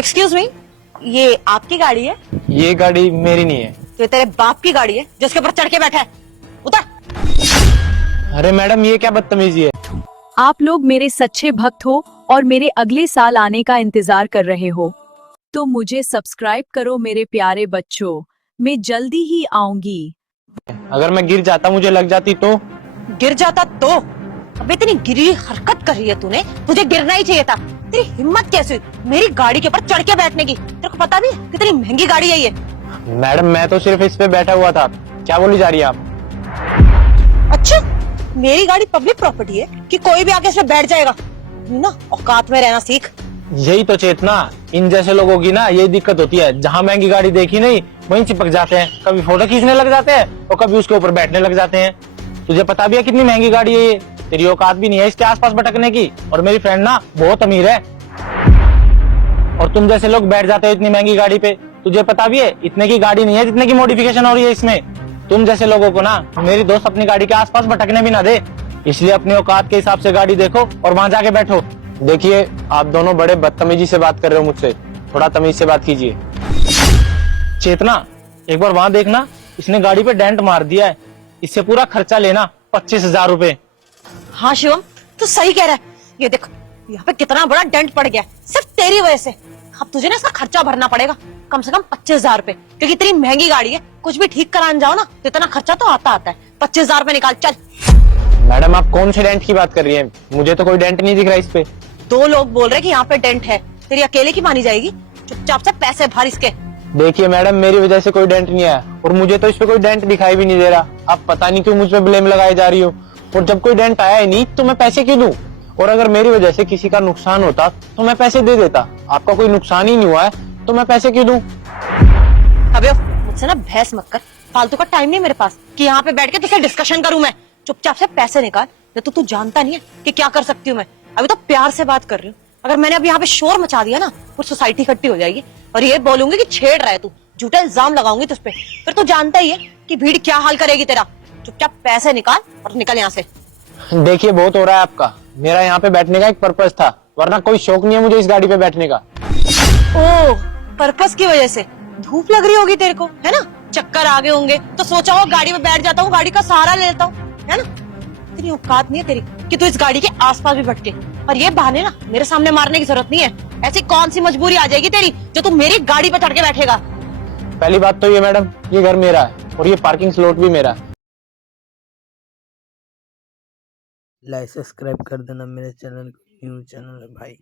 Excuse me, ये आपकी गाड़ी है? ये गाड़ी मेरी नहीं है। तो ये तेरे बाप की गाड़ी है जिसके ऊपर चढ़ के बैठा है। उतर। अरे मैडम, ये क्या बदतमीजी है। आप लोग मेरे सच्चे भक्त हो और मेरे अगले साल आने का इंतजार कर रहे हो, तो मुझे सब्सक्राइब करो मेरे प्यारे बच्चों। मैं जल्दी ही आऊंगी। अगर मैं गिर जाता, मुझे लग जाती तो? गिर जाता तो? अबे इतनी गिरी हरकत कर रही है तूने, तुझे गिरना ही चाहिए था। तेरी हिम्मत कैसे हुई मेरी गाड़ी के ऊपर चढ़ के बैठने की? तेरे को पता भी है कितनी महंगी गाड़ी है ये? मैडम, मैं तो सिर्फ इस पे बैठा हुआ था। क्या बोली जा रही है आप? अच्छा, मेरी गाड़ी पब्लिक प्रॉपर्टी है कि कोई भी आके इसमें बैठ जाएगा? ना औकात में रहना सीख। यही तो चेतना, इन जैसे लोगों की ना यही दिक्कत होती है। जहाँ महंगी गाड़ी देखी नहीं वहीं चिपक जाते हैं, कभी फोटो खींचने लग जाते हैं और कभी उसके ऊपर बैठने लग जाते हैं। तुझे पता भी है कितनी महंगी गाड़ी है ये? तेरी औकात भी नहीं है इसके आसपास भटकने की। और मेरी फ्रेंड ना बहुत अमीर है, और तुम जैसे लोग बैठ जाते हो इतनी महंगी गाड़ी पे। तुझे पता भी है इतने की गाड़ी नहीं है जितने की मॉडिफिकेशन हो रही है इसमें। तुम जैसे लोगों को ना मेरी दोस्त अपनी गाड़ी के आसपास भटकने भी ना दे। इसलिए अपनी औकात के हिसाब से गाड़ी देखो और वहां जाके बैठो। देखिए, आप दोनों बड़े बदतमीजी से बात कर रहे हो मुझसे, थोड़ा तमीज से बात कीजिए। चेतना, एक बार वहां देखना, इसने गाड़ी पे डेंट मार दिया है। इससे पूरा खर्चा लेना 25,000 रुपए। हाँ शिवम, तू सही कह रहा है। ये देख, यहाँ पे कितना बड़ा डेंट पड़ गया है सिर्फ तेरी वजह से। अब तुझे ना इसका खर्चा भरना पड़ेगा, कम से कम 25,000 रुपए, क्योंकि इतनी महंगी गाड़ी है। कुछ भी ठीक कराने जाओ ना तो इतना खर्चा तो आता है। 25,000 रुपए निकाल चल। मैडम, आप कौन से डेंट की बात कर रही हैं? मुझे तो कोई डेंट नहीं दिख रहा इस पे। 2 लोग बोल रहे कि यहाँ पे डेंट है, तेरी अकेले की मानी जाएगी? चुपचाप से पैसे भर इसके। देखिए मैडम, मेरी वजह से कोई डेंट नहीं आया, और मुझे तो इस पे कोई डेंट दिखाई भी नहीं दे रहा। आप पता नहीं क्यों मुझ पे ब्लेम लगाए जा रही हो। और जब कोई डेंट आया ही नहीं तो मैं पैसे क्यों दूं? और अगर मेरी वजह से किसी का नुकसान होता तो मैं पैसे दे देता। आपका कोई नुकसान ही नहीं हुआ है तो मैं पैसे क्यों दूं? अबे मुझसे ना बहस मत कर, फालतू का टाइम नहीं मेरे पास कि यहाँ पे बैठ के तुझसे डिस्कशन करूं मैं। चुपचाप से पैसे निकाल, नहीं तो तू जानता नहीं है कि क्या कर सकती हूँ मैं। अभी तो प्यार से बात कर रही हूँ। अगर मैंने अब यहाँ पे शोर मचा दिया ना, पूरी सोसाइटी इकट्ठी हो जाएगी और ये बोलूंगी कि छेड़ रहा है तू, झूठा इल्जाम लगाऊंगी तुझ पे। फिर तू जानता ही है कि भीड़ क्या हाल करेगी तेरा। चुपचाप पैसे निकाल और निकल यहाँ से। देखिए, बहुत हो रहा है आपका। मेरा यहाँ पे बैठने का एक पर्पस था, वरना कोई शौक नहीं है मुझे इस गाड़ी पे बैठने का। ओ, पर्पस की वजह से धूप लग रही होगी तेरे को, है ना? चक्कर आ गए होंगे तो सोचा हो गाड़ी में बैठ जाता हूँ, गाड़ी का सहारा ले लेता हूँ, है ना? इतनी औकात नहीं है तेरी कि तू इस गाड़ी के आसपास भी भटके। और ये बहाने ना मेरे सामने मारने की जरूरत नहीं है। ऐसी कौन सी मजबूरी आ जाएगी तेरी जो तू मेरी गाड़ी पे चढ़ के बैठेगा? पहली बात तो ये मैडम, ये घर मेरा है और ये पार्किंग स्लॉट भी मेरा है। लाइक सब्सक्राइब कर देना मेरे चैनल को, न्यू चैनल है भाई।